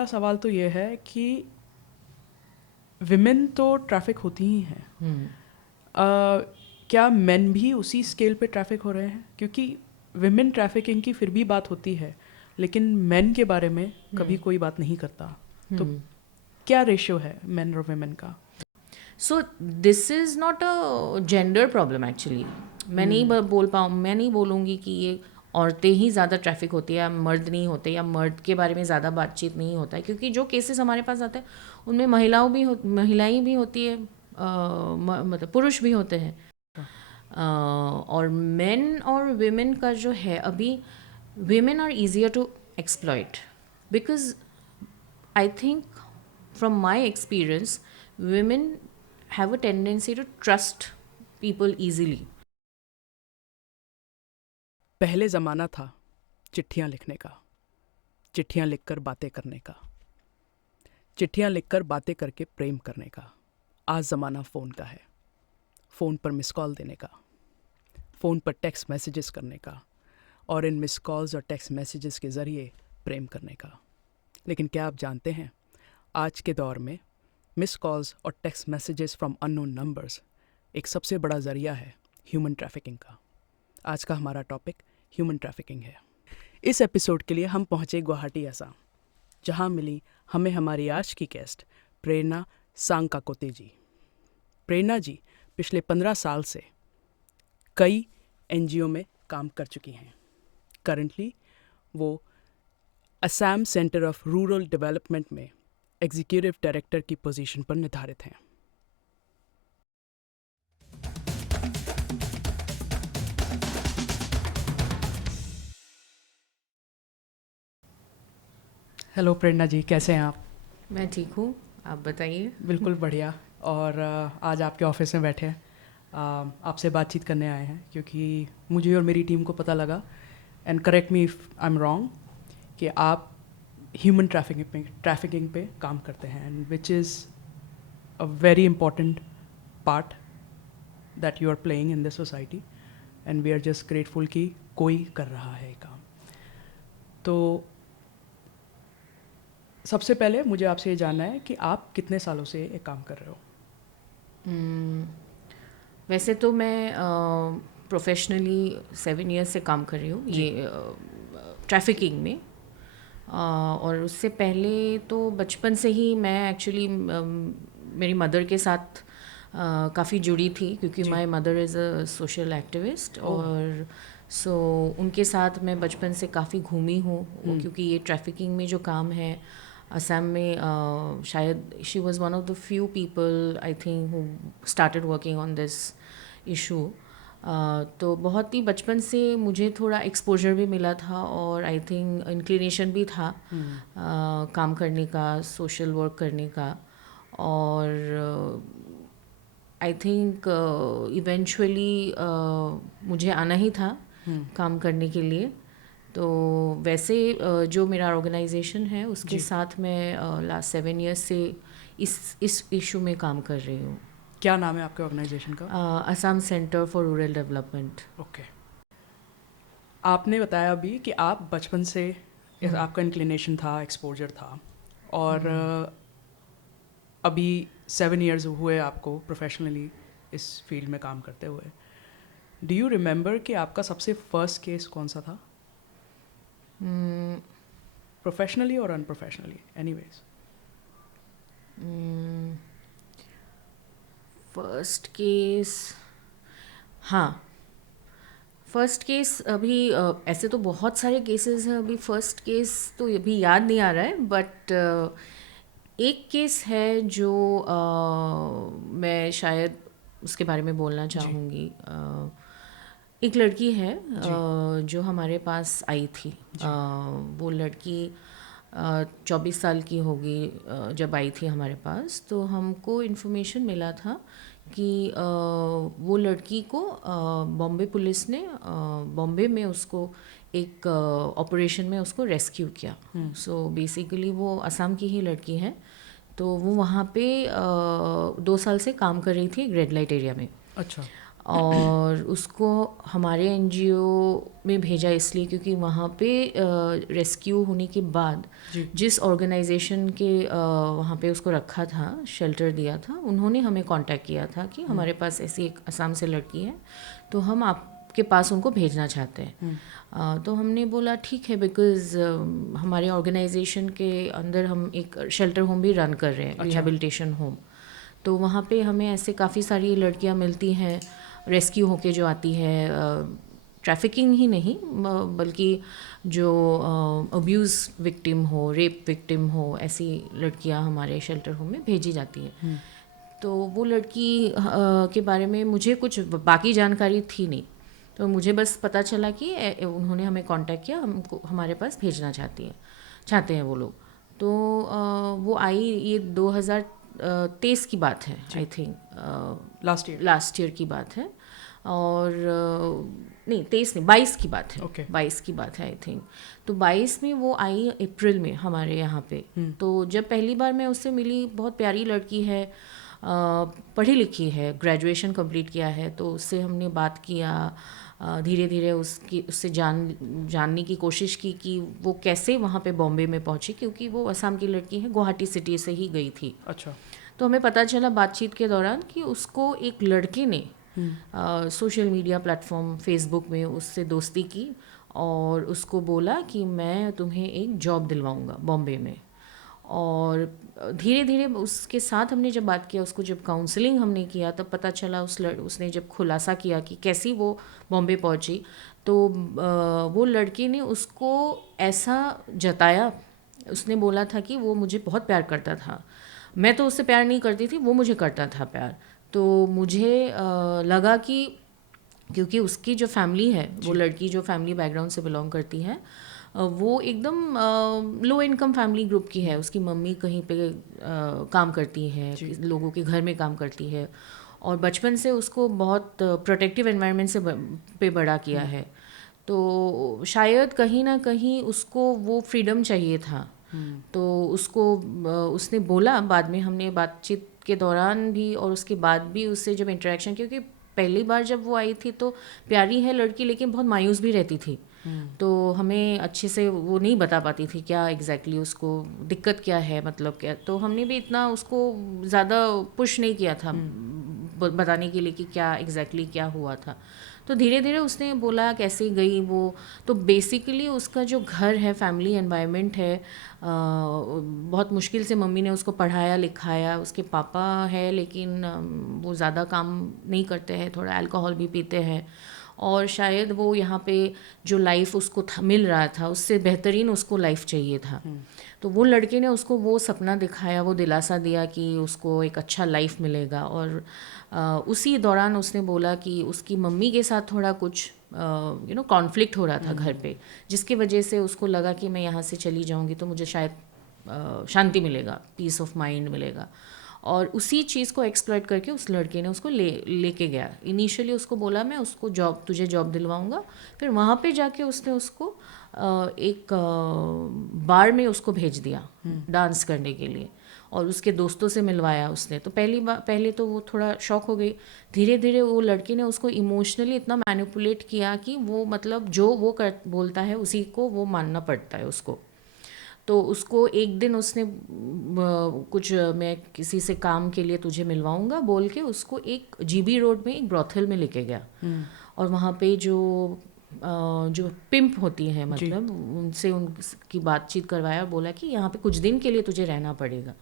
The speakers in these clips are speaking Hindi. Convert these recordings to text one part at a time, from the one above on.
सवाल तो ये है कि विमेन तो ट्रैफिक होती ही हैं। क्या मेन भी उसी स्केल पे ट्रैफिक हो रहे हैं? क्योंकि विमेन ट्रैफिकिंग की फिर भी बात होती है, लेकिन मेन के बारे में कभी कोई बात नहीं करता। तो क्या रेशियो है मेन और विमेन का? So this is not a gender problem actually. मैं नहीं बोलूँगी कि ये औरतें ही ज़्यादा ट्रैफिक होती है या मर्द नहीं होते या मर्द के बारे में ज़्यादा बातचीत नहीं होता है, क्योंकि जो केसेस हमारे पास आते हैं उनमें महिलाएं भी होती है, मतलब पुरुष भी होते हैं। और मेन और वेमेन का जो है, अभी women are easier to exploit because I think from my experience, women have a tendency to trust people easily. पहले ज़माना था चिट्ठियाँ लिखने का, चिट्ठियाँ लिखकर बातें करने का, चिट्ठियाँ लिखकर बातें करके प्रेम करने का। आज ज़माना फ़ोन का है, फ़ोन पर मिस कॉल देने का, फ़ोन पर टेक्स्ट मैसेजेस करने का, और इन मिस कॉल्स और टेक्स्ट मैसेजेस के ज़रिए प्रेम करने का। लेकिन क्या आप जानते हैं, आज के दौर में मिस कॉल्स और text messages from unknown numbers एक सबसे बड़ा ज़रिया है ह्यूमन ट्रैफिकिंग का। आज का हमारा टॉपिक ह्यूमन ट्रैफिकिंग है। इस एपिसोड के लिए हम पहुँचे गुवाहाटी असम, जहाँ मिली हमें हमारी आज की गेस्ट प्रेरणा सांकाकोते जी। प्रेरणा जी पिछले 15 साल से कई एनजीओ में काम कर चुकी हैं। करंटली वो Assam centre of rural development में एग्जीक्यूटिव डायरेक्टर की पोजीशन पर निर्धारित हैं। हेलो प्रेरणा जी, कैसे हैं आप? मैं ठीक हूँ, आप बताइए। बिल्कुल बढ़िया। और आज आपके ऑफिस में बैठे हैं, आपसे बातचीत करने आए हैं क्योंकि मुझे और मेरी टीम को पता लगा, and correct me if I am wrong, कि आप ह्यूमन ट्रैफिकिंग पे काम करते हैं, and which is a very important part that you are playing in this society, and we are just grateful कि कोई कर रहा है ये काम। तो सबसे पहले मुझे आपसे ये जानना है कि आप कितने सालों से ये काम कर रहे हो? वैसे तो मैं प्रोफेशनली 7 ईयर्स से काम कर रही हूँ जी। ये ट्रैफिकिंग में। और उससे पहले तो बचपन से ही मैं एक्चुअली मेरी मदर के साथ काफ़ी जुड़ी थी, क्योंकि जी। My mother is a social activist. Oh. और सो उनके साथ मैं बचपन से काफ़ी घूमी हूँ, क्योंकि ये ट्रैफिकिंग में जो काम है असम में, शायद she was one of the few people I think who started working on this issue. तो बहुत ही बचपन से मुझे थोड़ा एक्सपोजर भी मिला था, और आई थिंक इंक्लिनेशन भी था काम करने का, सोशल वर्क करने का। और आई थिंक इवेंचुअली मुझे आना ही था काम करने के लिए। तो वैसे जो मेरा ऑर्गेनाइजेशन है उसके जी। साथ मैं लास्ट 7 ईयर्स से इस इशू में काम कर रही हूँ। क्या नाम है आपके ऑर्गेनाइजेशन का? Assam centre for rural development. Okay. आपने बताया अभी कि आप बचपन से आपका इंक्लिनेशन था, एक्सपोजर था, और अभी 7 इयर्स हुए आपको प्रोफेशनली इस फील्ड में काम करते हुए। डू यू रिमेंबर कि आपका सबसे फर्स्ट केस कौन सा था, प्रोफेशनली और अनप्रोफेशनली, एनीवेज? फर्स्ट केस, हाँ, फर्स्ट केस अभी ऐसे तो बहुत सारे केसेस हैं, अभी फर्स्ट केस तो अभी याद नहीं आ रहा है, बट एक केस है जो मैं शायद उसके बारे में बोलना जी। चाहूँगी। एक लड़की है जी। जो हमारे पास आई थी। जी। वो लड़की 24 साल की होगी जब आई थी हमारे पास। तो हमको इन्फॉर्मेशन मिला था कि वो लड़की को बॉम्बे पुलिस ने बॉम्बे में उसको एक ऑपरेशन में उसको रेस्क्यू किया। सो बेसिकली वो असम की ही लड़की है। तो वो वहाँ पे 2 साल से काम कर रही थी एक रेड लाइट एरिया में। अच्छा। और उसको हमारे एनजीओ में भेजा इसलिए क्योंकि वहाँ पे रेस्क्यू होने के बाद जी। जिस ऑर्गेनाइजेशन के वहाँ पे उसको रखा था, शेल्टर दिया था, उन्होंने हमें कांटेक्ट किया था कि हमारे पास ऐसी एक असम से लड़की है, तो हम आपके पास उनको भेजना चाहते हैं। तो हमने बोला ठीक है, बिकॉज़ हमारे ऑर्गेनाइजेशन के अंदर हम एक शेल्टर होम भी रन कर रहे हैं, रिहेबिलिटेशन होम। तो वहाँ पे हमें ऐसे काफ़ी सारी लड़कियाँ मिलती हैं रेस्क्यू होके जो आती है, ट्रैफिकिंग ही नहीं बल्कि जो अब्यूज़ विक्टिम हो, रेप विक्टिम हो, ऐसी लड़कियाँ हमारे शेल्टर होम में भेजी जाती हैं। तो वो लड़की के बारे में मुझे कुछ बाकी जानकारी थी नहीं, तो मुझे बस पता चला कि उन्होंने हमें कांटेक्ट किया, हमको हमारे पास भेजना चाहते हैं वो लोग। तो वो आई, ये 2023 की बात है, आई थिंक लास्ट ईयर की बात है। और नहीं 23 नहीं 22 की बात है, 22 की बात है आई थिंक। तो 22 में वो आई अप्रैल में हमारे यहाँ पे। तो जब पहली बार मैं उससे मिली, बहुत प्यारी लड़की है, पढ़ी लिखी है, ग्रेजुएशन कंप्लीट किया है, तो उससे हमने बात किया, धीरे धीरे उससे जानने की कोशिश की कि वो कैसे वहाँ पे बॉम्बे में पहुँची, क्योंकि वो असम की लड़की है, गुवाहाटी सिटी से ही गई थी। अच्छा। तो हमें पता चला बातचीत के दौरान कि उसको एक लड़के ने सोशल मीडिया प्लेटफॉर्म फेसबुक में उससे दोस्ती की और उसको बोला कि मैं तुम्हें एक जॉब दिलवाऊंगा बॉम्बे में। और धीरे धीरे उसके साथ हमने जब बात किया, उसको जब काउंसलिंग हमने किया, तब पता चला उसने जब खुलासा किया कि कैसी वो बॉम्बे पहुंची, तो वो लड़के ने उसको ऐसा जताया, उसने बोला था कि वो मुझे बहुत प्यार करता था, मैं तो उससे प्यार नहीं करती थी, वो मुझे करता था प्यार। तो मुझे लगा कि क्योंकि उसकी जो फैमिली है, वो लड़की जो फैमिली बैकग्राउंड से बिलोंग करती है, वो एकदम लो इनकम फैमिली ग्रुप की है। उसकी मम्मी कहीं पे काम करती है, लोगों के घर में काम करती है, और बचपन से उसको बहुत प्रोटेक्टिव एनवायरनमेंट से पे बड़ा किया है। तो शायद कहीं ना कहीं उसको वो फ्रीडम चाहिए था। तो उसने बोला, बाद में हमने बातचीत के दौरान भी और उसके बाद भी उससे जब इंटरेक्शन, क्योंकि पहली बार जब वो आई थी तो प्यारी है लड़की, लेकिन बहुत मायूस भी रहती थी। तो हमें अच्छे से वो नहीं बता पाती थी क्या एग्जैक्टली उसको दिक्कत क्या है, मतलब क्या। तो हमने भी इतना उसको ज़्यादा पुश नहीं किया था बताने के लिए कि क्या एग्जैक्टली क्या हुआ था। तो धीरे धीरे उसने बोला कैसे गई वो। तो बेसिकली उसका जो घर है, फैमिली एनवायरनमेंट है, बहुत मुश्किल से मम्मी ने उसको पढ़ाया लिखाया। उसके पापा है, लेकिन वो ज़्यादा काम नहीं करते हैं, थोड़ा अल्कोहल भी पीते हैं, और शायद वो यहाँ पे जो लाइफ उसको मिल रहा था उससे बेहतरीन उसको लाइफ चाहिए था। तो वो लड़के ने उसको वो सपना दिखाया, वो दिलासा दिया कि उसको एक अच्छा लाइफ मिलेगा। और उसी दौरान उसने बोला कि उसकी मम्मी के साथ थोड़ा कुछ कॉन्फ्लिक्ट हो रहा था घर पे, जिसकी वजह से उसको लगा कि मैं यहाँ से चली जाऊँगी तो मुझे शायद शांति मिलेगा, पीस ऑफ माइंड मिलेगा। और उसी चीज़ को एक्सप्लॉइट करके उस लड़के ने उसको लेके गया। इनिशियली उसको बोला मैं उसको तुझे जॉब दिलवाऊंगा, फिर वहाँ पे जाके उसने उसको एक बार में उसको भेज दिया डांस करने के लिए, और उसके दोस्तों से मिलवाया उसने। तो पहले तो वो थोड़ा शॉक हो गई। धीरे धीरे वो लड़के ने उसको इमोशनली इतना मैनिपुलेट किया कि वो मतलब जो वो बोलता है उसी को वो मानना पड़ता है उसको। तो उसको एक दिन उसने कुछ मैं किसी से काम के लिए तुझे मिलवाऊंगा बोल के उसको एक जीबी रोड में एक ब्रॉथल में लेके गया। और वहाँ पे जो पिंप होती है, मतलब उनसे उनकी बातचीत करवाया और बोला कि यहाँ पे कुछ दिन के लिए तुझे रहना पड़ेगा।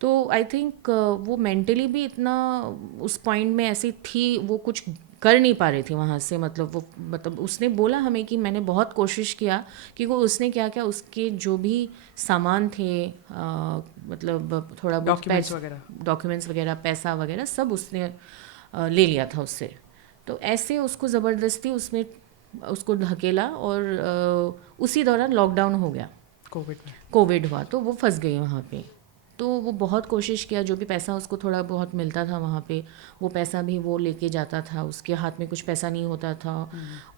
तो आई थिंक वो मेंटली भी इतना उस पॉइंट में ऐसी थी, वो कुछ कर नहीं पा रही थी वहाँ से। मतलब उसने बोला हमें कि मैंने बहुत कोशिश किया, क्योंकि उसने क्या क्या उसके जो भी सामान थे, मतलब थोड़ा डॉक्यूमेंट्स वगैरह पैसा वगैरह सब उसने ले लिया था उससे। तो ऐसे उसको ज़बरदस्ती उसमें उसको धकेला, और उसी दौरान लॉकडाउन हो गया, कोविड हुआ, तो वो फंस गई वहाँ पे। तो वो बहुत कोशिश किया, जो भी पैसा उसको थोड़ा बहुत मिलता था वहाँ पे वो पैसा भी वो लेके जाता था, उसके हाथ में कुछ पैसा नहीं होता था।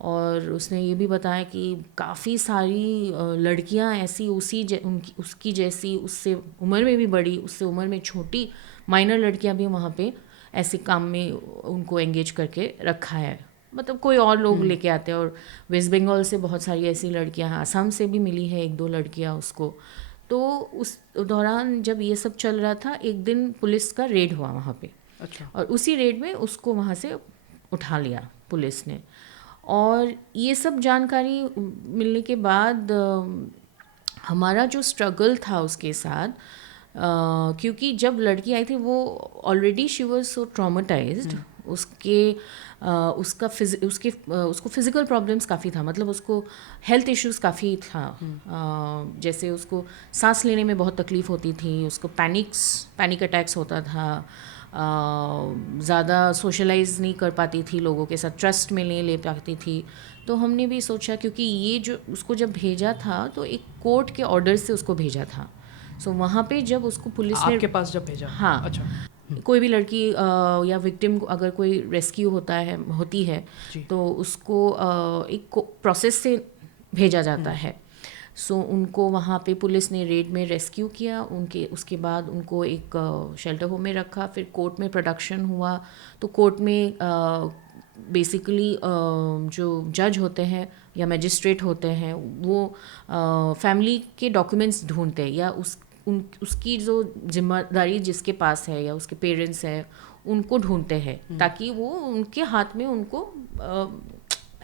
और उसने ये भी बताया कि काफ़ी सारी लड़कियाँ ऐसी उसकी जैसी, उससे उम्र में भी बड़ी, उससे उम्र में छोटी माइनर लड़कियाँ भी वहाँ पे ऐसे काम में उनको एंगेज करके रखा है। मतलब कोई और लोग लेके आते हैं, और वेस्ट बंगाल से बहुत सारी ऐसी लड़कियां, आसाम से भी मिली है 1-2 लड़कियां उसको। तो उस दौरान जब ये सब चल रहा था, एक दिन पुलिस का रेड हुआ वहाँ पे, अच्छा। और उसी रेड में उसको वहाँ से उठा लिया पुलिस ने। और ये सब जानकारी मिलने के बाद हमारा जो स्ट्रगल था उसके साथ, क्योंकि जब लड़की आई थी वो already she was so traumatised, उसको फिज़िकल प्रॉब्लम्स काफ़ी था, मतलब उसको हेल्थ इश्यूज़ काफ़ी था। जैसे उसको सांस लेने में बहुत तकलीफ़ होती थी, उसको पैनिक अटैक्स होता था, ज़्यादा सोशलाइज नहीं कर पाती थी लोगों के साथ, ट्रस्ट में नहीं ले पाती थी। तो हमने भी सोचा, क्योंकि ये जो उसको जब भेजा था तो एक कोर्ट के ऑर्डर से उसको भेजा था। सो वहाँ पे जब उसको पुलिस ने आपके पास जब भेजा? हाँ, अच्छा। कोई भी लड़की या विक्टिम को अगर कोई रेस्क्यू होती है जी। तो उसको एक प्रोसेस से भेजा जाता है। सो उनको वहाँ पे पुलिस ने रेड में रेस्क्यू किया, उसके बाद उनको एक शेल्टर होम में रखा, फिर कोर्ट में प्रोडक्शन हुआ। तो कोर्ट में बेसिकली जो जज होते हैं या मजिस्ट्रेट होते हैं वो फैमिली के डॉक्यूमेंट्स ढूंढते हैं, या उसकी जो जिम्मेदारी जिसके पास है या उसके पेरेंट्स हैं उनको ढूंढते हैं, ताकि वो उनके हाथ में उनको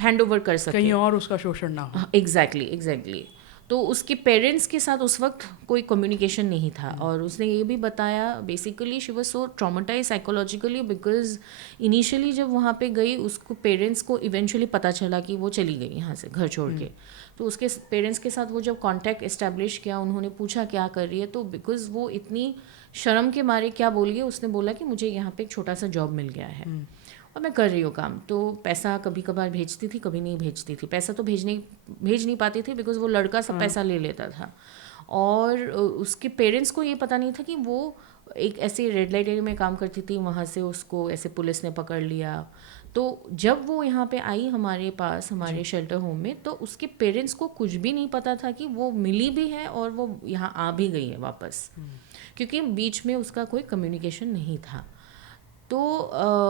हैंड ओवर कर सके, कहीं और उसका शोषण ना हो। एग्जैक्टली। तो उसके पेरेंट्स के साथ उस वक्त कोई कम्युनिकेशन नहीं था, और उसने ये भी बताया, basically she was so traumatise psychologically, because initially जब वहाँ पे गई उसको पेरेंट्स को इवेंचुअली पता चला कि वो चली गई यहाँ से घर छोड़ के। तो उसके पेरेंट्स के साथ वो जब कांटेक्ट इस्टेब्लिश किया, उन्होंने पूछा क्या कर रही है, तो बिकॉज वो इतनी शर्म के मारे क्या बोल गई, उसने बोला कि मुझे यहाँ पे एक छोटा सा जॉब मिल गया है और मैं कर रही हूँ काम। तो पैसा कभी कभार भेजती थी, कभी नहीं भेजती थी। पैसा तो भेज नहीं पाती थी बिकॉज वो लड़का सब पैसा ले लेता था, और उसके पेरेंट्स को ये पता नहीं था कि वो एक ऐसे रेड लाइट एरिया में काम करती थी, वहाँ से उसको ऐसे पुलिस ने पकड़ लिया। तो जब वो यहाँ पे आई हमारे पास, हमारे शेल्टर होम में, तो उसके पेरेंट्स को कुछ भी नहीं पता था कि वो मिली भी है और वो यहाँ आ भी गई है वापस, क्योंकि बीच में उसका कोई कम्युनिकेशन नहीं था। तो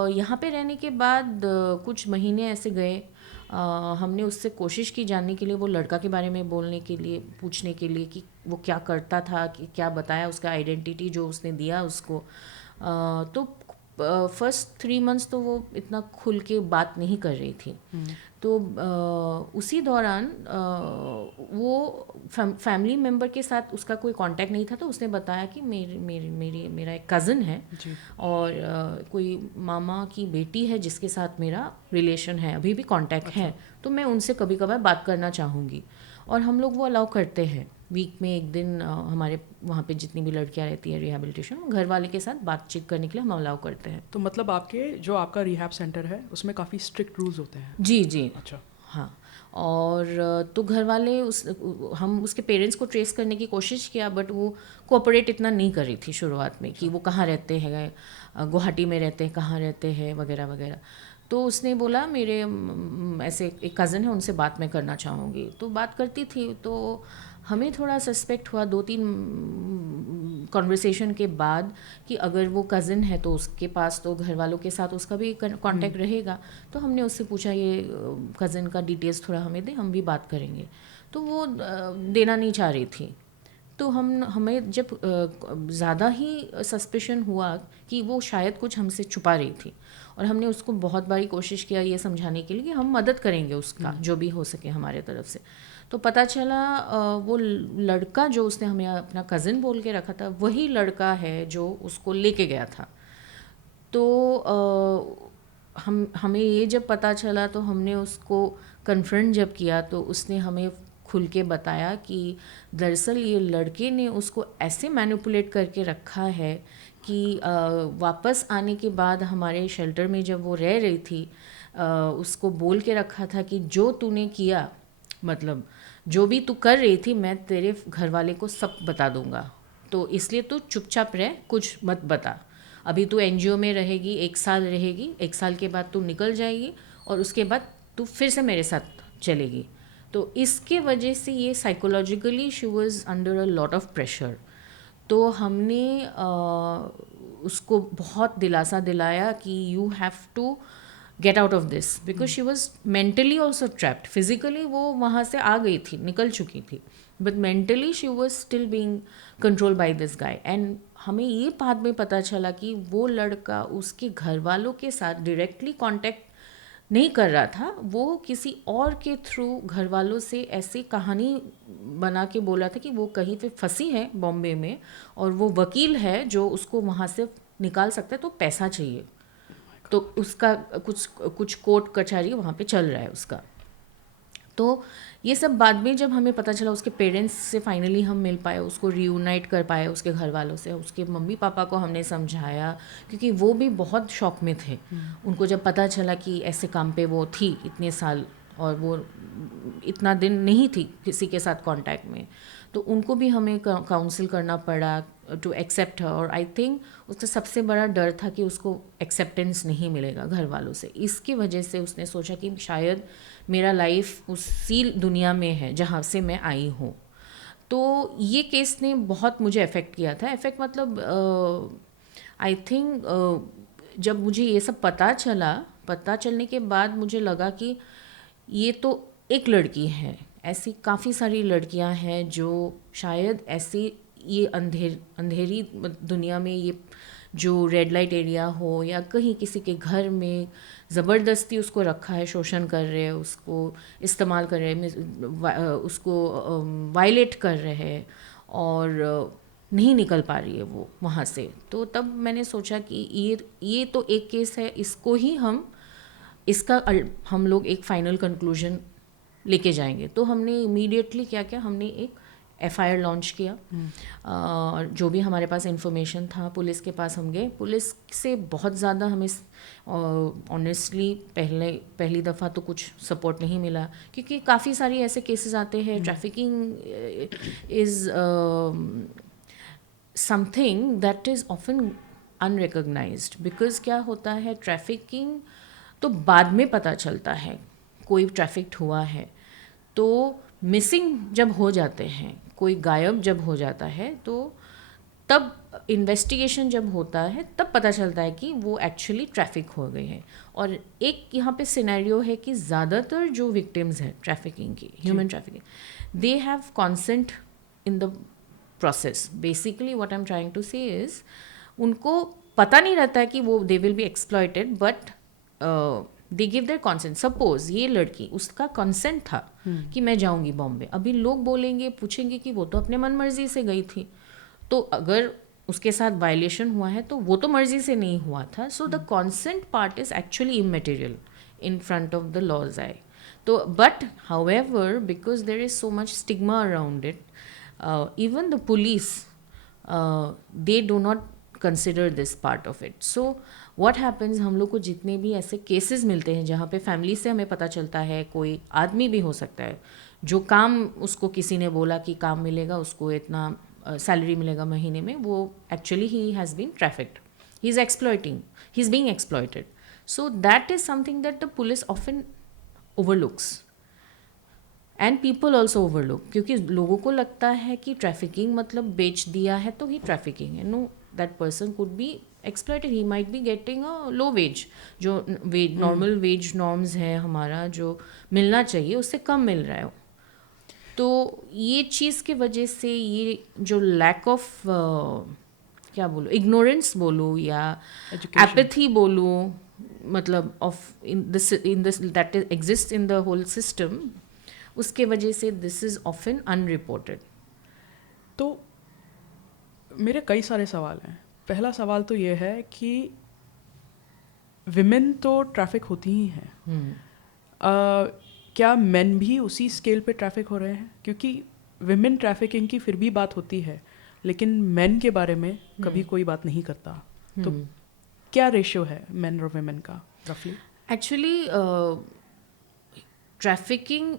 यहाँ पे रहने के बाद कुछ महीने ऐसे गए, हमने उससे कोशिश की जानने के लिए, वो लड़का के बारे में बोलने के लिए, पूछने के लिए कि वो क्या करता था, कि क्या बताया उसका आइडेंटिटी जो उसने दिया उसको। तो फर्स्ट 3 मंथ्स तो वो इतना खुल के बात नहीं कर रही थी। तो उसी दौरान वो फैमिली मेम्बर के साथ उसका कोई कांटेक्ट नहीं था, तो उसने बताया कि मेरा एक कज़न है और कोई मामा की बेटी है जिसके साथ मेरा रिलेशन है, अभी भी कांटेक्ट है, तो मैं उनसे कभी कभार बात करना चाहूँगी। और हम लोग वो अलाउ करते हैं, वीक में एक दिन हमारे वहाँ पे जितनी भी लड़कियाँ रहती हैं रिहेबिलिटेशन, घर वाले के साथ बातचीत करने के लिए हम अलाउ करते हैं। तो मतलब आपका रिहैब सेंटर है उसमें काफ़ी स्ट्रिक्ट रूल्स होते हैं? जी। अच्छा। हाँ, और तो घर वाले हम उसके पेरेंट्स को ट्रेस करने की कोशिश किया, बट वो कोऑपरेट इतना नहीं कर रही थी शुरुआत में, कि वो कहाँ रहते हैं, गुवाहाटी में रहते हैं, कहाँ रहते हैं, वगैरह वगैरह। तो उसने बोला मेरे ऐसे एक कज़न है, उनसे बात मैं करना चाहूँगी। तो बात करती थी, तो हमें थोड़ा सस्पेक्ट हुआ 2-3 कॉन्वर्सेशन के बाद कि अगर वो कज़न है तो उसके पास तो घर वालों के साथ उसका भी कांटेक्ट रहेगा। तो हमने उससे पूछा ये कज़न का डिटेल्स थोड़ा हमें दे, हम भी बात करेंगे। तो वो देना नहीं चाह रही थी। तो हमें जब ज़्यादा ही सस्पिशन हुआ कि वो शायद कुछ हमसे छुपा रही थी, और हमने उसको बहुत बारी कोशिश किया ये समझाने के लिए कि हम मदद करेंगे उसका जो भी हो सके हमारे तरफ से। तो पता चला वो लड़का जो उसने हमें अपना कज़न बोल के रखा था, वही लड़का है जो उसको लेके गया था। तो हमें ये जब पता चला तो हमने उसको कन्फ्रंट जब किया, तो उसने हमें खुल के बताया कि दरअसल ये लड़के ने उसको ऐसे मैनिपुलेट करके रखा है कि वापस आने के बाद हमारे शेल्टर में जब वो रह रही थी, उसको बोल के रखा था कि जो तूने किया, मतलब जो भी तू कर रही थी, मैं तेरे घर वाले को सब बता दूंगा, तो इसलिए तू चुपचाप रह, कुछ मत बता। अभी तू एनजीओ में रहेगी, 1 साल रहेगी, 1 साल के बाद तू निकल जाएगी, और उसके बाद तू फिर से मेरे साथ चलेगी। तो इसके वजह से ये psychologically she was under a lot of pressure. तो हमने उसको बहुत दिलासा दिलाया कि you have to get out of this, because she was mentally also trapped. Physically वो वहाँ से आ गई थी, निकल चुकी थी, but mentally she was still being control by this guy. And हमें ये बाद में पता चला कि वो लड़का उसके घर वालों के साथ डायरेक्टली कांटेक्ट नहीं कर रहा था, वो किसी और के थ्रू घर वालों से ऐसी कहानी बना के बोला था कि वो कहीं पे फंसी है बॉम्बे में और वो वकील है जो उसको वहाँ से निकाल सकता है, तो पैसा चाहिए. तो उसका कुछ कोर्ट कचहरी वहाँ पे चल रहा है उसका. तो ये सब बाद में जब हमें पता चला, उसके पेरेंट्स से फाइनली हम मिल पाए, उसको रीयूनाइट कर पाए उसके घर वालों से, उसके मम्मी पापा को हमने समझाया, क्योंकि वो भी बहुत शॉक में थे. उनको जब पता चला कि ऐसे काम पे वो थी इतने साल और वो इतना दिन नहीं थी किसी के साथ कांटेक्ट में, तो उनको भी हमें काउंसिल करना पड़ा टू एक्सेप्ट हर. और आई थिंक उसका सबसे बड़ा डर था कि उसको एक्सेप्टेंस नहीं मिलेगा घर वालों से. इसकी वजह से उसने सोचा कि शायद मेरा लाइफ उसी दुनिया में है जहाँ से मैं आई हूँ. तो ये केस ने बहुत मुझे अफेक्ट किया था. अफेक्ट मतलब आई थिंक जब मुझे ये सब पता चलने के बाद मुझे लगा कि ये तो एक लड़की है, ऐसी काफ़ी सारी लड़कियां हैं जो शायद ऐसी ये अंधेरी दुनिया में, ये जो रेड लाइट एरिया हो या कहीं किसी के घर में ज़बरदस्ती उसको रखा है, शोषण कर रहे हैं, उसको इस्तेमाल कर रहे हैं, उसको वायलेट कर रहे हैं और नहीं निकल पा रही है वो वहाँ से. तो तब मैंने सोचा कि ये तो एक केस है, इसको ही हम लोग एक फाइनल कंक्लूजन लेके जाएंगे. तो हमने इमीडिएटली क्या किया, हमने एक FIR लॉन्च किया. और जो भी हमारे पास इंफॉर्मेशन था, पुलिस के पास हम गए. पुलिस से बहुत ज़्यादा हमें ऑनेस्टली पहली दफ़ा तो कुछ सपोर्ट नहीं मिला, क्योंकि काफ़ी सारी ऐसे केसेस आते हैं. Trafficking is something that is often unrecognised. Because क्या होता है, ट्रैफिकिंग तो बाद में पता चलता है कोई ट्रैफिक्ड हुआ है. तो मिसिंग जब हो जाते हैं, कोई गायब जब हो जाता है, तो तब इन्वेस्टिगेशन जब होता है तब पता चलता है कि वो एक्चुअली ट्रैफिक हो गई है. और एक यहाँ पे सिनेरियो है कि ज़्यादातर जो विक्टिम्स हैं ट्रैफिकिंग की, human trafficking, they have consent in the process. Basically what I am trying to say is, उनको पता नहीं रहता है कि वो they will be exploited, but they give their consent. Suppose ये लड़की, उसका कॉन्सेंट था कि मैं जाऊंगी बॉम्बे. अभी लोग बोलेंगे, पूछेंगे कि वो तो अपने मन मर्जी से गई थी. तो अगर उसके साथ वायलेशन हुआ है तो वो तो मर्जी से नहीं हुआ था. So the consent part is actually immaterial in front of the law's eye. तो but however, because there is so much stigma around it, even the police they do not consider this part of it. So what happens, हम लोग को जितने भी ऐसे केसेस मिलते हैं जहाँ पे फैमिली से हमें पता चलता है, कोई आदमी भी हो सकता है जो काम, उसको किसी ने बोला कि काम मिलेगा, उसको इतना सैलरी मिलेगा महीने में, वो actually he has been trafficked, he is exploiting, he is being exploited. So that is something that the police often overlooks and people also overlook. क्योंकि लोगों को लगता है कि ट्रैफिकिंग मतलब बेच दिया है तो ही ट्रैफिकिंग है. No, that person could be exploited, he might be getting a low wage, जो नॉर्मल वेज नॉर्म्स है हमारा, जो मिलना चाहिए उससे कम मिल रहा है. तो ये चीज़ की वजह से ये जो लैक ऑफ क्या बोलो, इग्नोरेंस बोलो या एपैथी बोलो, मतलब of in this that exist in the whole system, उसके वजह से दिस इज़ ऑफन अनरिपोर्टेड. तो मेरे कई सारे सवाल हैं. पहला सवाल तो ये है कि विमेन तो ट्रैफिक होती ही हैं, क्या मेन भी उसी स्केल पे ट्रैफिक हो रहे हैं? क्योंकि विमेन ट्रैफिकिंग की फिर भी बात होती है, लेकिन मेन के बारे में कभी कोई बात नहीं करता. तो क्या रेशियो है मेन और विमेन का रफली? Actually trafficking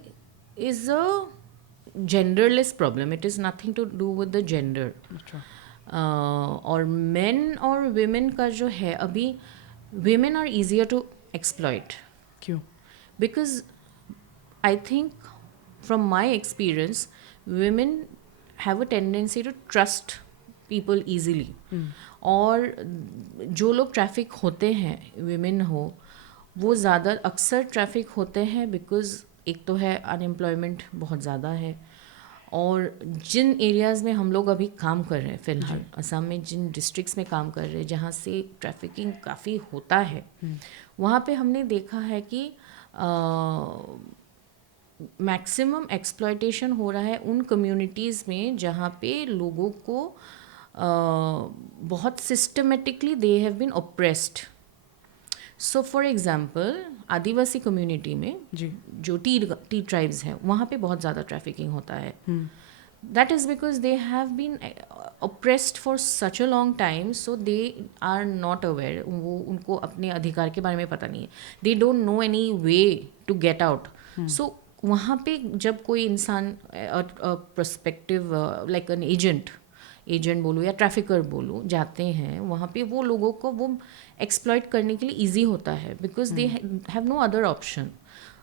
is a genderless problem. It is nothing to do with the gender. और men और women का जो है, अभी women are easier to exploit. क्यों? Because I think from my experience, women have a tendency to trust people easily. और जो लोग ट्रैफिक होते हैं, विमेन हो, वो ज़्यादा अक्सर ट्रैफिक होते हैं बिकॉज़ एक तो है अनएम्प्लॉयमेंट बहुत ज़्यादा है, और जिन एरियाज़ में हम लोग अभी काम कर रहे हैं फ़िलहाल असम में, जिन डिस्ट्रिक्ट्स में काम कर रहे हैं जहाँ से ट्रैफिकिंग काफ़ी होता है, वहाँ पे हमने देखा है कि मैक्सिमम एक्सप्लॉयटेशन हो रहा है उन कम्युनिटीज़ में जहाँ पे लोगों को बहुत systematically they have been oppressed. So for example Adivasi community में जी जो टी ट्राइब्स हैं वहाँ पे बहुत ज़्यादा ट्रैफिकिंग होता है. That is because they have been oppressed for such a long time, so they are not aware. वो उनको अपने अधिकार के बारे में पता नहीं है. They don't know any way to get out. So वहाँ पे जब कोई इंसान prospective like an एजेंट बोलूँ या ट्रैफिकर बोलूँ जाते हैं वहाँ पे, वो लोगों को वो एक्सप्लॉइट करने के लिए ईजी होता है because they have no other option.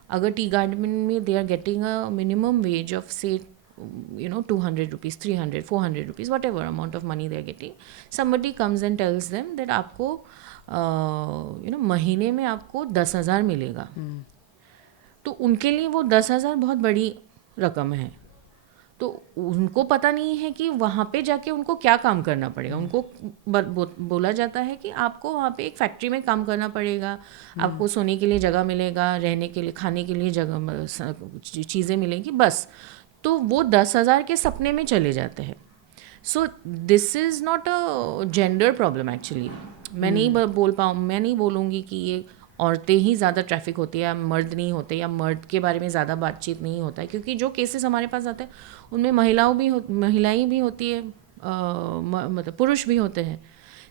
अगर टी गार्डन में they are getting a minimum wage of से 200 rupees, 300, 400 rupees, whatever amount of money they are getting, somebody comes and tells them that आपको महीने में आपको 10,000 मिलेगा. तो उनके लिए वो 10,000 बहुत बड़ी रकम है. तो उनको पता नहीं है कि वहाँ पे जाके उनको क्या काम करना पड़ेगा. उनको बोला जाता है कि आपको वहाँ पे एक फैक्ट्री में काम करना पड़ेगा, आपको सोने के लिए जगह मिलेगा, रहने के लिए, खाने के लिए जगह, चीज़ें मिलेंगी, बस. तो वो 10,000 के सपने में चले जाते हैं. So this is not a gender problem actually. मैं नहीं बोलूँगी कि ये औरतें ही ज़्यादा ट्रैफिक होती है या मर्द नहीं होते, या मर्द के बारे में ज़्यादा बातचीत नहीं होता है, क्योंकि जो केसेस हमारे पास आते हैं उनमें महिलाएं भी होती है, मतलब पुरुष भी होते हैं.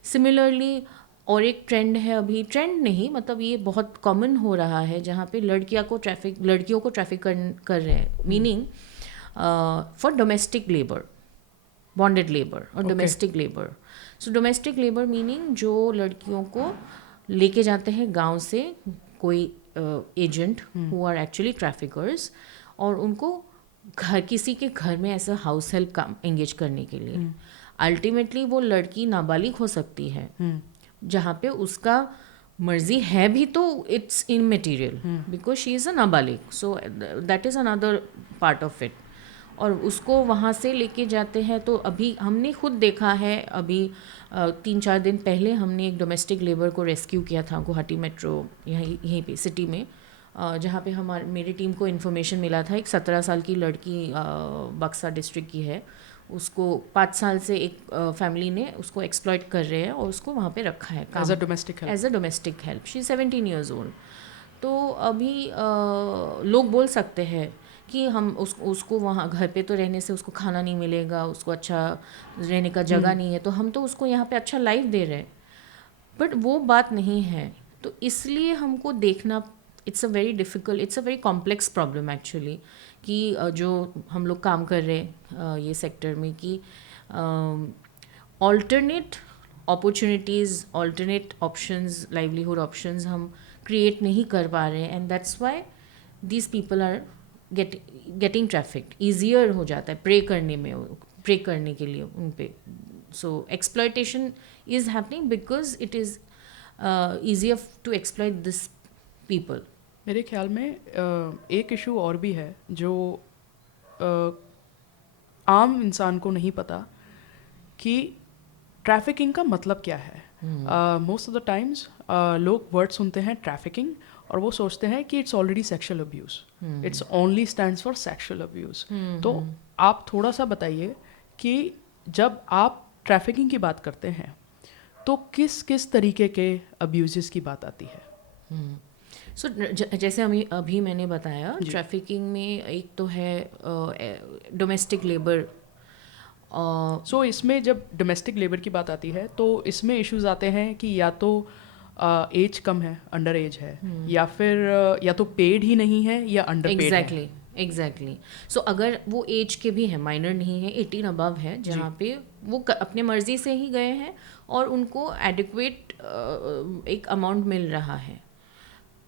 सिमिलरली और एक ट्रेंड है, अभी ट्रेंड नहीं, मतलब ये बहुत कॉमन हो रहा है जहाँ पे लड़कियों को ट्रैफिक कर रहे हैं, meaning for domestic labour, bonded labour और domestic labour. So domestic labour meaning जो लड़कियों को लेके जाते हैं गांव से कोई agent who are actually traffickers, और उनको किसी के घर में ऐसा हाउस हेल्प काम एंगेज करने के लिए. अल्टीमेटली वो लड़की नाबालिग हो सकती है, जहाँ पे उसका मर्जी है भी तो it's immaterial because she is a नाबालिग. So that is another part of it. और उसको वहाँ से लेके जाते हैं. तो अभी हमने खुद देखा है, अभी 3-4 दिन पहले हमने एक डोमेस्टिक लेबर को रेस्क्यू किया था गुवाहाटी मेट्रो यहीं पे सिटी में, जहाँ पे मेरी टीम को इन्फॉर्मेशन मिला था एक 17 साल की लड़की बक्सा डिस्ट्रिक्ट की है. उसको 5 साल से एक फैमिली ने उसको एक्सप्लॉइट कर रहे हैं और उसको वहाँ पे रखा है as a domestic help. She 17 years old. तो अभी लोग बोल सकते हैं कि हम उसको वहाँ घर पे तो रहने से उसको खाना नहीं मिलेगा, उसको अच्छा रहने का जगह नहीं है, तो हम तो उसको यहाँ पे अच्छा लाइफ दे रहे हैं. बट वो बात नहीं है. तो इसलिए हमको देखना, it's a very complex problem actually, कि जो हम लोग काम कर रहे हैं ये सेक्टर में, कि alternate opportunities, alternate options, livelihood options हम क्रिएट नहीं कर पा रहे हैं. And that's why these people are getting trafficked. Easier हो जाता है प्रे करने के लिए उन पे. So exploitation is happening because it is easier to exploit this people. मेरे ख्याल में एक इशू और भी है जो आम इंसान को नहीं पता कि ट्रैफिकिंग का मतलब क्या है. मोस्ट ऑफ द टाइम्स लोग वर्ड सुनते हैं ट्रैफिकिंग और वो सोचते हैं कि it's already sexual abuse, it's only stands for sexual abuse. तो आप थोड़ा सा बताइए कि जब आप ट्रैफिकिंग की बात करते हैं तो किस किस तरीके के अब्यूज़ की बात आती है. सो जैसे अभी मैंने बताया, ट्रैफिकिंग में एक तो है डोमेस्टिक लेबर. सो इसमें जब डोमेस्टिक लेबर की बात आती है तो इसमें इश्यूज आते हैं कि या तो एज कम है, अंडर एज है, या फिर या तो पेड ही नहीं है या अंडर पेड है. एग्जैक्टली. सो अगर वो एज के भी हैं, माइनर नहीं है, 18 अबव है, जहाँ पे वो अपने मर्जी से ही गए हैं और उनको एडिक्वेट एक अमाउंट मिल रहा है,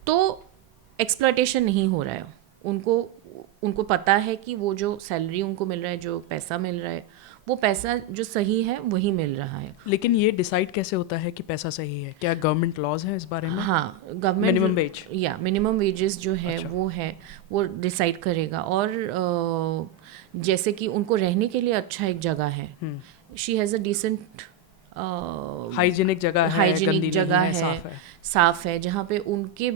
तो एक्सप्लॉयटेशन नहीं हो रहा है. उनको पता है कि वो जो सैलरी उनको मिल रहा है, जो पैसा मिल रहा है, वो पैसा जो सही है वही मिल रहा है। लेकिन ये डिसाइड कैसे होता है कि पैसा सही है? क्या गवर्नमेंट लॉज हैं इस बारे में? हाँ, गवर्नमेंट मिनिमम वेज? या मिनिमम वेजेस जो है अच्छा। वो डिसाइड करेगा। और जैसे कि उनको रहने के लिए अच्छा एक जगह है, she has a decent hygienic जगह है, हाइजीनिक गंदी जगह नहीं है, है, साफ है। साफ है, जहाँ पे उनके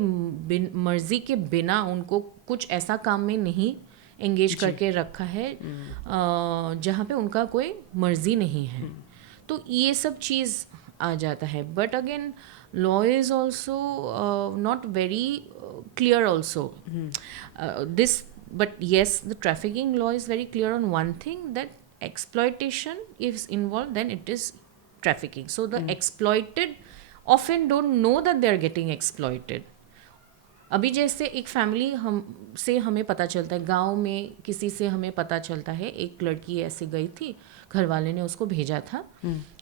मर्जी के बिना उनको कुछ ऐसा काम में नहीं एंगेज करके रखा है जहाँ पे उनका कोई मर्जी नहीं है। तो ये सब चीज़ आ जाता है। But again law is also not very clear also this, but yes, the trafficking law is very clear on one thing, that exploitation is involved, then it is trafficking. So the exploited often don't know that they are getting exploited. अभी जैसे एक फैमिली हमें पता चलता है, गांव में किसी से हमें पता चलता है, एक लड़की ऐसे गई थी, घर वाले ने उसको भेजा था,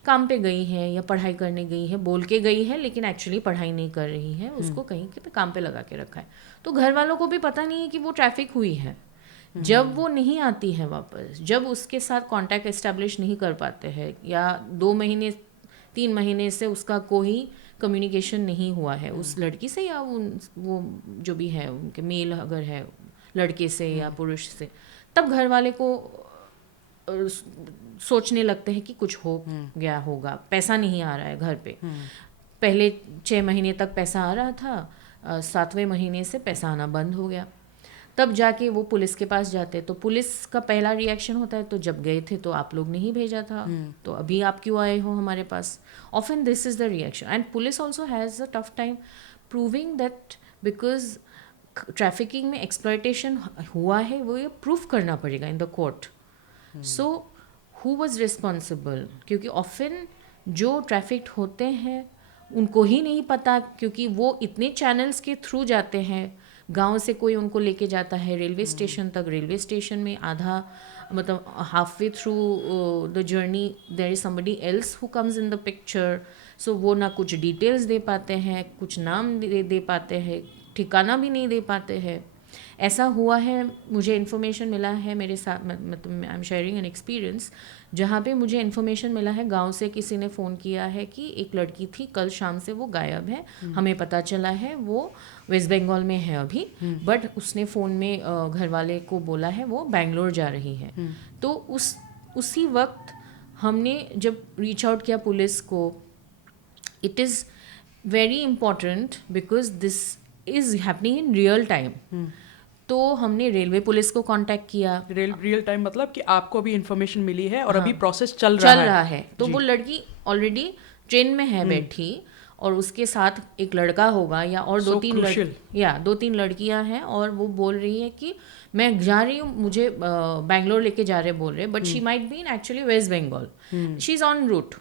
काम पे गई है या पढ़ाई करने गई है, बोल के गई है लेकिन एक्चुअली पढ़ाई नहीं कर रही है, उसको कहीं पे काम पे लगा के रखा है। तो घर वालों को भी पता नहीं है कि वो ट्रैफिक हुई है। जब वो नहीं आती है वापस, जब उसके साथ कांटेक्ट एस्टेब्लिश नहीं कर पाते हैं, या 2 महीने 3 महीने से उसका कोई कम्युनिकेशन नहीं हुआ है उस लड़की से, या वो जो भी है उनके मेल अगर है लड़के से या पुरुष से, तब घर वाले को सोचने लगते हैं कि कुछ हो गया होगा, पैसा नहीं आ रहा है घर पे। पहले 6 महीने तक पैसा आ रहा था, 7वें महीने से पैसा आना बंद हो गया। तब जाके वो पुलिस के पास जाते, तो पुलिस का पहला रिएक्शन होता है, तो जब गए थे तो आप लोग नहीं भेजा था, तो अभी आप क्यों आए हो हमारे पास। Often this is the reaction, and police also has a tough time proving that, because trafficking में एक्सप्लॉयटेशन हुआ है वो ये प्रूव करना पड़ेगा in the court. So who was responsible, क्योंकि ऑफन जो ट्रैफिक्ड होते हैं उनको ही नहीं पता, क्योंकि वो इतने चैनल्स के थ्रू जाते हैं। गांव से कोई उनको लेके जाता है रेलवे स्टेशन तक, रेलवे स्टेशन में आधा मतलब half way through the journey there is somebody else who comes in the picture. So वो ना कुछ डिटेल्स दे पाते हैं, कुछ नाम दे पाते हैं, ठिकाना भी नहीं दे पाते हैं। ऐसा हुआ है, मुझे इन्फॉर्मेशन मिला है मेरे साथ, मतलब I am sharing an experience, जहाँ पे मुझे इन्फॉर्मेशन मिला है, गांव से किसी ने फ़ोन किया है कि एक लड़की थी, कल शाम से वो गायब है, हमें पता चला है वो वेस्ट बंगाल में है अभी, बट उसने फ़ोन में घर वाले को बोला है वो बेंगलोर जा रही है। तो उसी वक्त हमने जब रीच आउट किया पुलिस को, it is very important because this is happening in real time. तो हमने रेलवे पुलिस को कांटेक्ट किया। रियल टाइम मतलब कि आपको अभी इन्फॉर्मेशन मिली है और अभी प्रोसेस चल रहा है। तो वो लड़की ऑलरेडी ट्रेन में है बैठी, और उसके साथ एक लड़का होगा, या और दो तीन लड़कियां हैं, और वो बोल रही है कि मैं जा रही हूँ, मुझे बैंगलोर लेके जा रहे बोल रहे, but she might be in actually West Bengal, she is on route,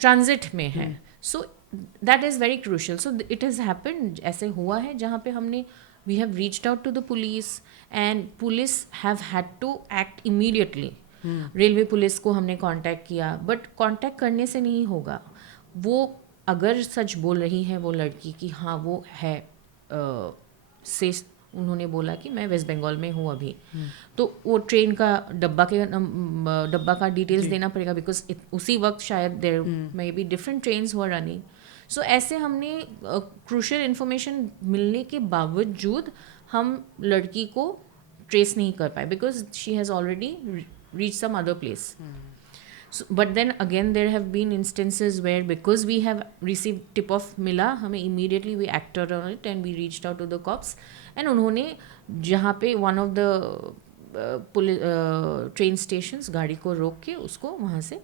transit में है। So that is very crucial. So it has happened, ऐसे हुआ है जहाँ पे हमने we have reached out to the police and police have had to act immediately. Railway police को हमने कांटेक्ट किया, बट कांटेक्ट करने से नहीं होगा। वो अगर सच बोल रही है वो लड़की कि हाँ वो है, से उन्होंने बोला कि मैं वेस्ट बंगाल में हूँ अभी, तो वो ट्रेन का डब्बा का डिटेल्स देना पड़ेगा, बिकॉज उसी वक्त शायद there may be different trains हुआ रनिंग। सो ऐसे हमने क्रूशियल इन्फॉर्मेशन मिलने के बावजूद हम लड़की को ट्रेस नहीं कर पाए, because she has already reach some other place. But then again there have been instances where because we have receive tip off मिला हमें, immediately we acted on it and we reached out to the cops, and उन्होंने जहाँ पे one of the train stations गाड़ी को रोक के उसको वहाँ से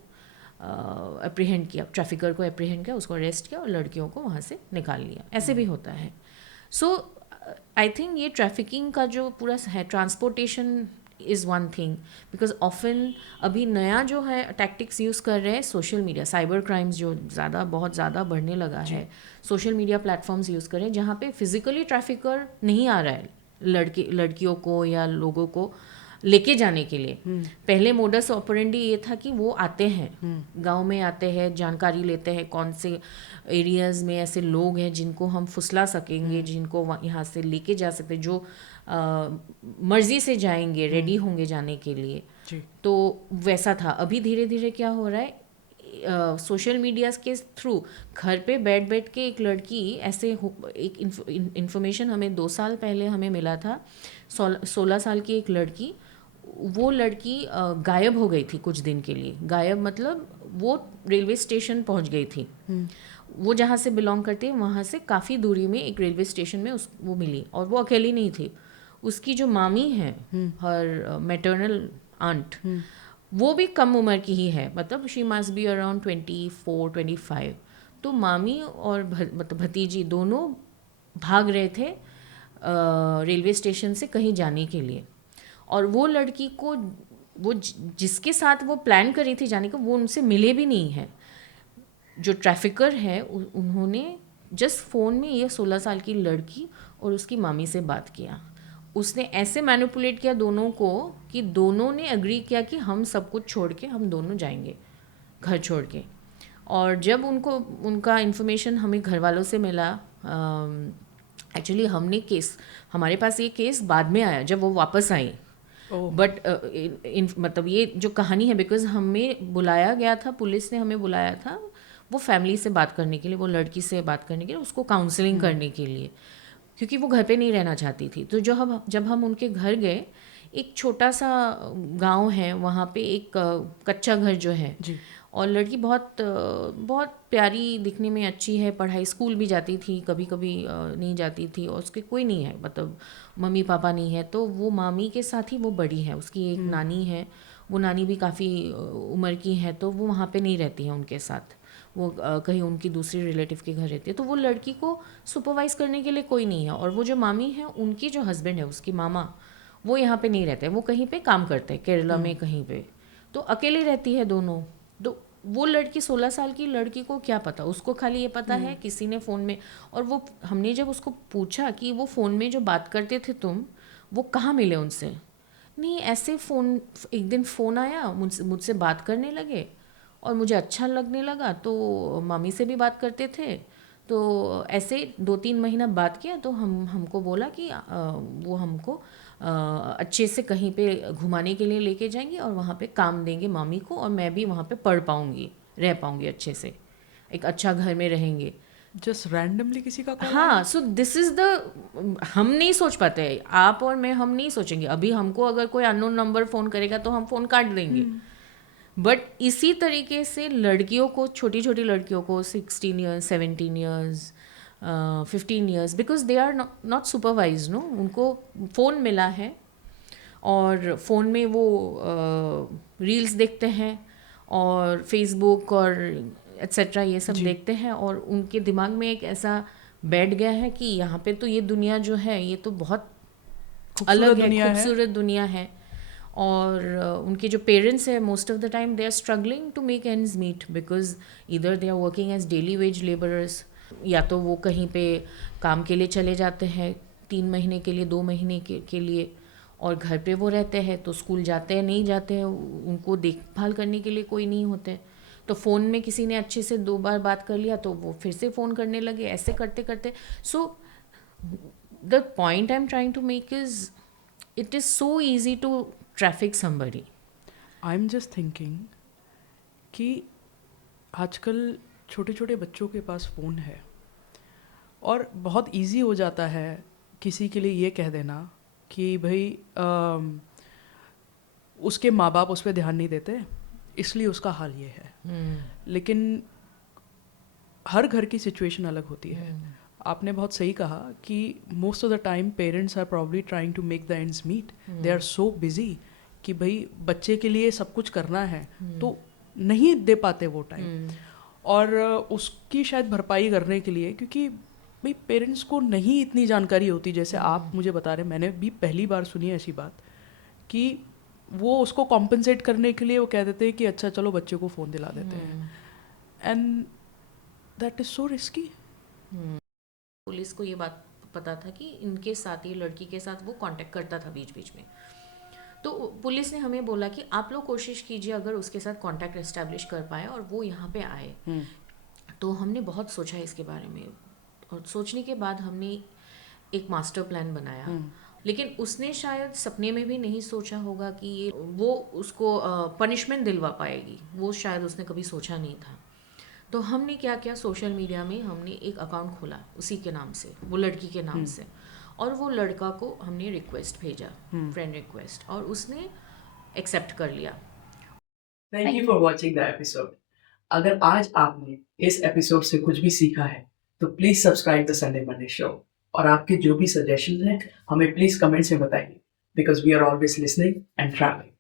अप्रीहेंड किया, ट्रैफिकर को अप्रीहेंड किया, उसको अरेस्ट किया और लड़कियों को वहाँ से निकाल लिया। ऐसे भी होता है। सो आई थिंक ये ट्रैफिकिंग का जो पूरा है, transportation is one thing, because often अभी नया जो है टैक्टिक्स यूज़ कर रहे हैं सोशल मीडिया, साइबर क्राइम्स जो बहुत ज़्यादा बढ़ने लगा है, सोशल मीडिया प्लेटफॉर्म्स यूज़ कर रहे हैं जहाँ पे फिजिकली ट्रैफिकर नहीं आ रहा है लड़कियों को या लोगों को लेके जाने के लिए। पहले मोडस ऑपरेंडी ये था कि वो आते हैं, गांव में आते हैं, जानकारी लेते हैं कौन से एरियाज़ में ऐसे लोग हैं जिनको हम फुसला सकेंगे, जिनको यहाँ से लेके जा सकते, जो मर्जी से जाएंगे, रेडी होंगे जाने के लिए। जी तो वैसा था। अभी धीरे धीरे क्या हो रहा है, सोशल मीडिया के थ्रू घर पे बैठ बैठ के एक लड़की एक इंफॉर्मेशन हमें 2 साल पहले हमें मिला था। 16 साल की एक लड़की, वो लड़की गायब हो गई थी कुछ दिन के लिए। गायब मतलब वो रेलवे स्टेशन पहुंच गई थी। वो जहाँ से बिलोंग करती है वहाँ से काफ़ी दूरी में एक रेलवे स्टेशन में वो मिली, और वो अकेली नहीं थी। उसकी जो मामी है, हर मैटरनल आंट, वो भी कम उम्र की ही है, मतलब शी मस्ट बी अराउंड 24-25। तो मामी और मतलब भतीजी दोनों भाग रहे थे रेलवे स्टेशन से कहीं जाने के लिए, और वो लड़की को जिसके साथ वो प्लान करी थी जाने का, वो उनसे मिले भी नहीं है। जो ट्रैफिकर है उन्होंने जस्ट फ़ोन में ये 16 साल की लड़की और उसकी मामी से बात किया। उसने ऐसे मैनिपुलेट किया दोनों को कि दोनों ने एग्री किया कि हम सब कुछ छोड़ के हम दोनों जाएंगे घर छोड़ के। और जब उनको उनका इन्फॉर्मेशन हमें घर वालों से मिला, एक्चुअली हमारे पास ये केस बाद में आया जब वो वापस आई। बट मतलब ये जो कहानी है, बिकॉज हमें बुलाया गया था, पुलिस ने हमें बुलाया था वो फैमिली से बात करने के लिए, वो लड़की से बात करने के लिए, उसको काउंसलिंग करने के लिए, क्योंकि वो घर पे नहीं रहना चाहती थी। तो जब हम उनके घर गए, एक छोटा सा गांव है, वहाँ पे एक कच्चा घर जो है जी और लड़की बहुत प्यारी दिखने में, अच्छी है, पढ़ाई स्कूल भी जाती थी, कभी कभी नहीं जाती थी, और उसके कोई नहीं है, मतलब मम्मी पापा नहीं है। तो वो मामी के साथ ही वो बड़ी है, उसकी एक नानी है, वो नानी भी काफ़ी उम्र की है, तो वो वहाँ पे नहीं रहती है उनके साथ, वो कहीं उनकी दूसरी रिलेटिव के घर रहती है। तो वो लड़की को सुपरवाइज़ करने के लिए कोई नहीं है, और वो जो मामी है उनकी जो हस्बैंड है, उसकी मामा, वो यहाँ पे नहीं रहते, वो कहीं पे काम करते हैं केरला में कहीं पे। तो अकेली रहती है दोनों। तो वो लड़की 16 साल की लड़की को क्या पता, उसको खाली ये पता है किसी ने फ़ोन में, और वो हमने जब उसको पूछा कि वो फ़ोन में जो बात करते थे तुम, वो कहाँ मिले उनसे, नहीं ऐसे फ़ोन, एक दिन फ़ोन आया, मुझसे बात करने लगे और मुझे अच्छा लगने लगा, तो मामी से भी बात करते थे। तो ऐसे 2-3 महीना बात किया, तो हमको बोला कि वो हमको अच्छे से कहीं पे घुमाने के लिए लेके जाएंगे और वहाँ पे काम देंगे मामी को, और मैं भी वहाँ पे पढ़ पाऊँगी, रह पाऊँगी अच्छे से, एक अच्छा घर में रहेंगे। जस्ट रैंडमली किसी का कॉल आया? हाँ, सो दिस इज़ द, हम नहीं सोच पाते, आप और मैं, हम नहीं सोचेंगे। अभी हमको अगर कोई अननोन नंबर फ़ोन करेगा तो हम फ़ोन काट देंगे। बट इसी तरीके से लड़कियों को, छोटी छोटी लड़कियों को 16 years, 17 years, 15 years, because they are not supervise, no, उनको फ़ोन मिला है और फ़ोन में वो रील्स देखते हैं और फेसबुक और एट्सेट्रा ये सब देखते हैं, और उनके दिमाग में एक ऐसा बैठ गया है कि यहाँ पे तो ये दुनिया जो है ये तो बहुत अलग है, खूबसूरत दुनिया है। और उनके जो पेरेंट्स हैं, most of the time they are struggling to make ends meet, because इधर they are working as daily wage labourers, या तो वो कहीं पे काम के लिए चले जाते हैं 3 महीने के लिए, 2 महीने के लिए, और घर पे वो रहते हैं, तो स्कूल जाते हैं नहीं जाते हैं, उनको देखभाल करने के लिए कोई नहीं होते। तो फ़ोन में किसी ने अच्छे से 2 बार बात कर लिया तो वो फिर से फ़ोन करने लगे, ऐसे करते करते। So the point I am trying to make is, it is so easy to traffic somebody. I am just thinking कि आजकल छोटे छोटे बच्चों के पास फ़ोन है और बहुत इजी हो जाता है किसी के लिए ये कह देना कि भाई उसके माँ बाप उस पर ध्यान नहीं देते इसलिए उसका हाल ये है। लेकिन हर घर की सिचुएशन अलग होती है। आपने बहुत सही कहा कि most of the time parents are probably trying to make the ends meet, they are so busy कि भाई बच्चे के लिए सब कुछ करना है तो नहीं दे पाते वो टाइम। और उसकी शायद भरपाई करने के लिए, क्योंकि भाई पेरेंट्स को नहीं इतनी जानकारी होती जैसे आप मुझे बता रहे, मैंने भी पहली बार सुनी है ऐसी बात कि वो उसको कॉम्पनसेट करने के लिए वो कह देते हैं कि अच्छा चलो बच्चे को फ़ोन दिला देते हैं, and that is so risky. Police को ये बात पता था कि इनके साथ, ये लड़की के साथ वो कांटेक्ट करता था बीच बीच में, तो पुलिस ने हमें बोला कि आप लोग कोशिश कीजिए अगर उसके साथ कांटेक्ट एस्टेब्लिश कर पाए और वो यहाँ पे आए। तो हमने बहुत सोचा इसके बारे में, और सोचने के बाद हमने एक मास्टर प्लान बनाया लेकिन उसने शायद सपने में भी नहीं सोचा होगा कि ये वो उसको पनिशमेंट दिलवा पाएगी, वो शायद उसने कभी सोचा नहीं था। तो हमने क्या किया, सोशल मीडिया में हमने एक अकाउंट खोला उसी के नाम से, वो लड़की के नाम से, और वो लड़का को हमने रिक्वेस्ट भेजा, फ्रेंड रिक्वेस्ट, और उसने एक्सेप्ट कर लिया। Thank you for watching the episode. अगर आज आपने इस एपिसोड से कुछ भी सीखा है तो please subscribe the Sunday Monday show, और आपके जो भी सजेशन हैं हमें प्लीज कमेंट्स में बताइए, because we are always listening and travelling.